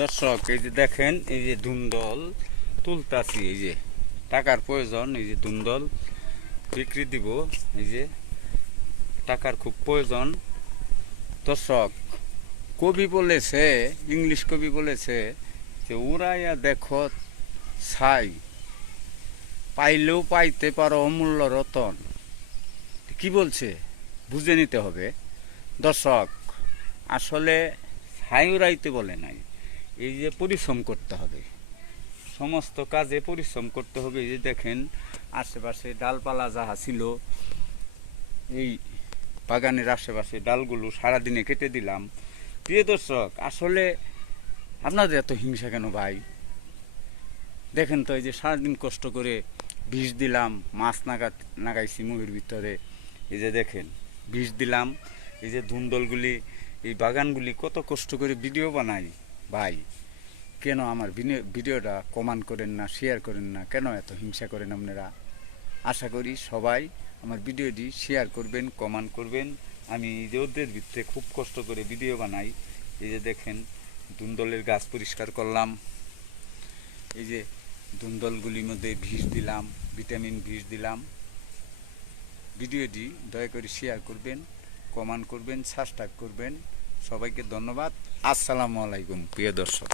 দর্শক এই যে দেখেন, এই যে ধুন্দল তুলতাছি, এই যে টাকার প্রয়োজন, এই যে ধুন্দল বিক্রি দিব, এই যে টাকার খুব প্রয়োজন। দর্শক, কবি বলেছে, ইংলিশ কবি বলেছে যে উড়াইয়া দেখো ছাই, পাইলেও পাইতে পারো অমূল্য রতন। কি বলছে বুঝে নিতে হবে দর্শক। আসলে ছাই উড়াইতে বলে নাই, এই যে পরিশ্রম করতে হবে, সমস্ত কাজে পরিশ্রম করতে হবে। এই যে দেখেন আশেপাশে ডালপালা যাহা ছিল, এই বাগানের আশেপাশে ডালগুলো সারাদিনে কেটে দিলাম। প্রিয় দর্শক, আসলে আপনাদের এত হিংসা কেন ভাই? দেখেন তো, এই যে সারাদিন কষ্ট করে বিষ দিলাম, মাছ নাগাইছি মুহির ভিতরে, এই যে দেখেন বিষ দিলাম। এই যে ধুন্দলগুলি, এই বাগানগুলি কত কষ্ট করে ভিডিও বানাই ভাই। কেন আমার ভিডিওটা কমেন্ট করেন না, শেয়ার করেন না? কেন এত হিংসা করেন আপনারা? আশা করি সবাই আমার ভিডিওটি শেয়ার করবেন, কমেন্ট করবেন। আমি রোদের ভিতরে খুব কষ্ট করে ভিডিও বানাই। এই যে দেখেন ধুন্দলের গাছ পরিষ্কার করলাম, এই যে ধুন্দলগুলির মধ্যে বিষ দিলাম, ভিটামিন বিষ দিলাম। ভিডিওটি দয়া করে শেয়ার করবেন, কমেন্ট করবেন, সাবস্ক্রাইব করবেন। সবাইকে ধন্যবাদ। আসসালামু আলাইকুম প্রিয় দর্শক।